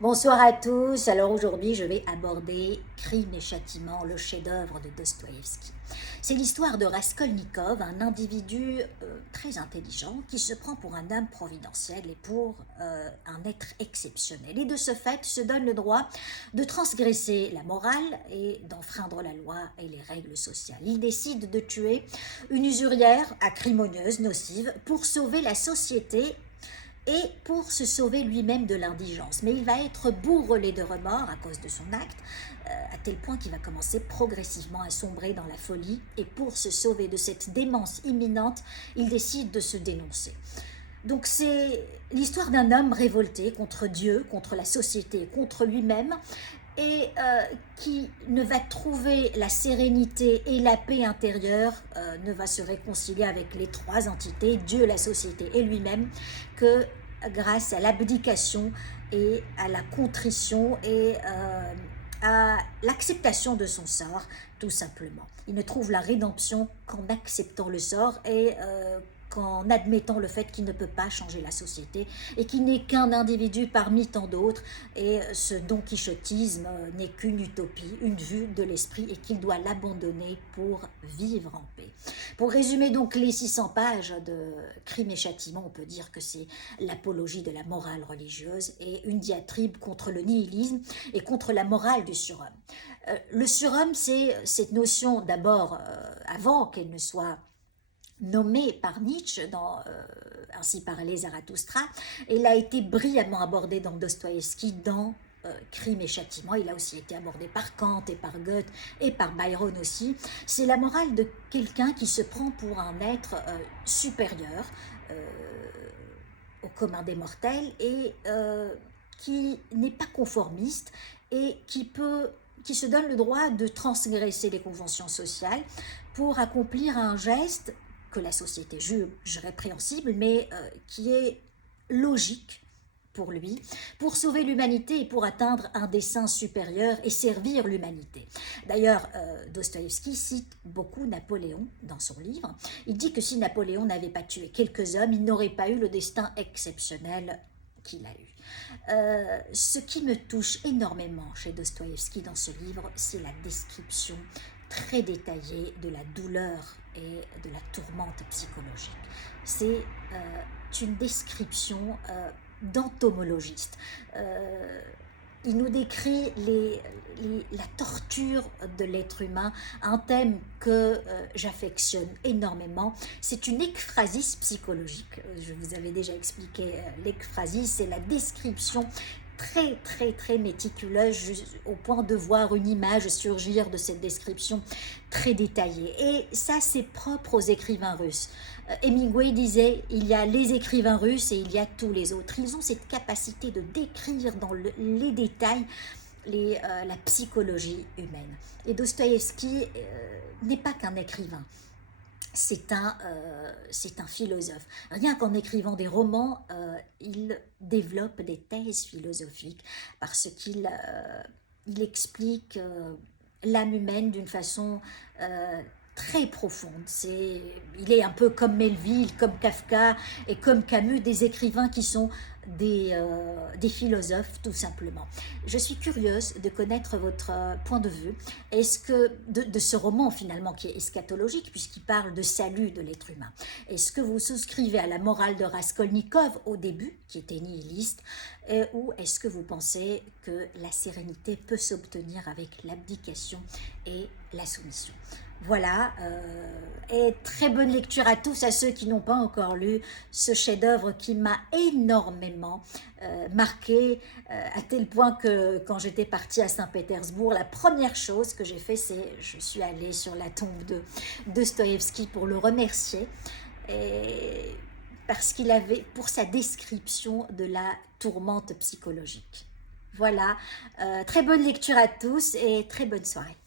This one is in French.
Bonsoir à tous. Alors aujourd'hui, je vais aborder Crime et châtiment, le chef-d'œuvre de Dostoïevski. C'est l'histoire de Raskolnikov, un individu très intelligent qui se prend pour un homme providentiel et pour un être exceptionnel. Et de ce fait, se donne le droit de transgresser la morale et d'enfreindre la loi et les règles sociales. Il décide de tuer une usurière acrimonieuse, nocive, pour sauver la société et pour se sauver lui-même de l'indigence. Mais il va être bourrelé de remords à cause de son acte, à tel point qu'il va commencer progressivement à sombrer dans la folie, et pour se sauver de cette démence imminente, il décide de se dénoncer. Donc c'est l'histoire d'un homme révolté contre Dieu, contre la société, contre lui-même, et qui ne va trouver la sérénité et la paix intérieure, ne va se réconcilier avec les trois entités, Dieu, la société et lui-même, que grâce à l'abdication et à la contrition et à l'acceptation de son sort, tout simplement. Il ne trouve la rédemption qu'en acceptant le sort et qu'en admettant le fait qu'il ne peut pas changer la société et qu'il n'est qu'un individu parmi tant d'autres, et ce don quichotisme n'est qu'une utopie, une vue de l'esprit, et qu'il doit l'abandonner pour vivre en paix. Pour résumer donc les 600 pages de Crime et châtiment, on peut dire que c'est l'apologie de la morale religieuse et une diatribe contre le nihilisme et contre la morale du surhomme. Le surhomme, c'est cette notion d'abord, avant qu'elle ne soit nommée par Nietzsche dans Ainsi parlait Zarathustra. Elle a été brillamment abordée dans Dostoïevski dans Crime et châtiment. Il a aussi été abordé par Kant et par Goethe et par Byron aussi. C'est la morale de quelqu'un qui se prend pour un être supérieur au commun des mortels et qui n'est pas conformiste et qui se donne le droit de transgresser les conventions sociales pour accomplir un geste que la société juge répréhensible, mais qui est logique pour lui, pour sauver l'humanité et pour atteindre un dessein supérieur et servir l'humanité. D'ailleurs, Dostoïevski cite beaucoup Napoléon dans son livre. Il dit que si Napoléon n'avait pas tué quelques hommes, il n'aurait pas eu le destin exceptionnel qu'il a eu. Ce qui me touche énormément chez Dostoïevski dans ce livre, c'est la description très détaillée de la douleur et de la tourmente psychologique. C'est une description d'entomologiste. Il nous décrit la torture de l'être humain, un thème que j'affectionne énormément. C'est une ekphrasis psychologique. Je vous avais déjà expliqué l'ekphrasis, c'est la description très méticuleuse au point de voir une image surgir de cette description très détaillée. Et ça, c'est propre aux écrivains russes. Hemingway disait, il y a les écrivains russes et il y a tous les autres. Ils ont cette capacité de décrire dans les détails la psychologie humaine. Et Dostoïevski n'est pas qu'un écrivain. C'est un philosophe. Rien qu'en écrivant des romans, il développe des thèses philosophiques parce qu'il explique l'âme humaine d'une façon très profonde. Il est un peu comme Melville, comme Kafka et comme Camus, des écrivains qui sont des philosophes tout simplement. Je suis curieuse de connaître votre point de vue. Est-ce que de ce roman finalement qui est eschatologique puisqu'il parle de salut de l'être humain, est-ce que vous souscrivez à la morale de Raskolnikov au début qui était nihiliste, ou est-ce que vous pensez que la sérénité peut s'obtenir avec l'abdication et la soumission? Voilà, et très bonne lecture à tous, à ceux qui n'ont pas encore lu ce chef-d'œuvre qui m'a énormément marqué, à tel point que quand j'étais partie à Saint-Pétersbourg, la première chose que j'ai fait, c'est je suis allée sur la tombe de Dostoïevski pour le remercier, et parce qu'il avait, pour sa description de la tourmente psychologique. Voilà, très bonne lecture à tous et très bonne soirée.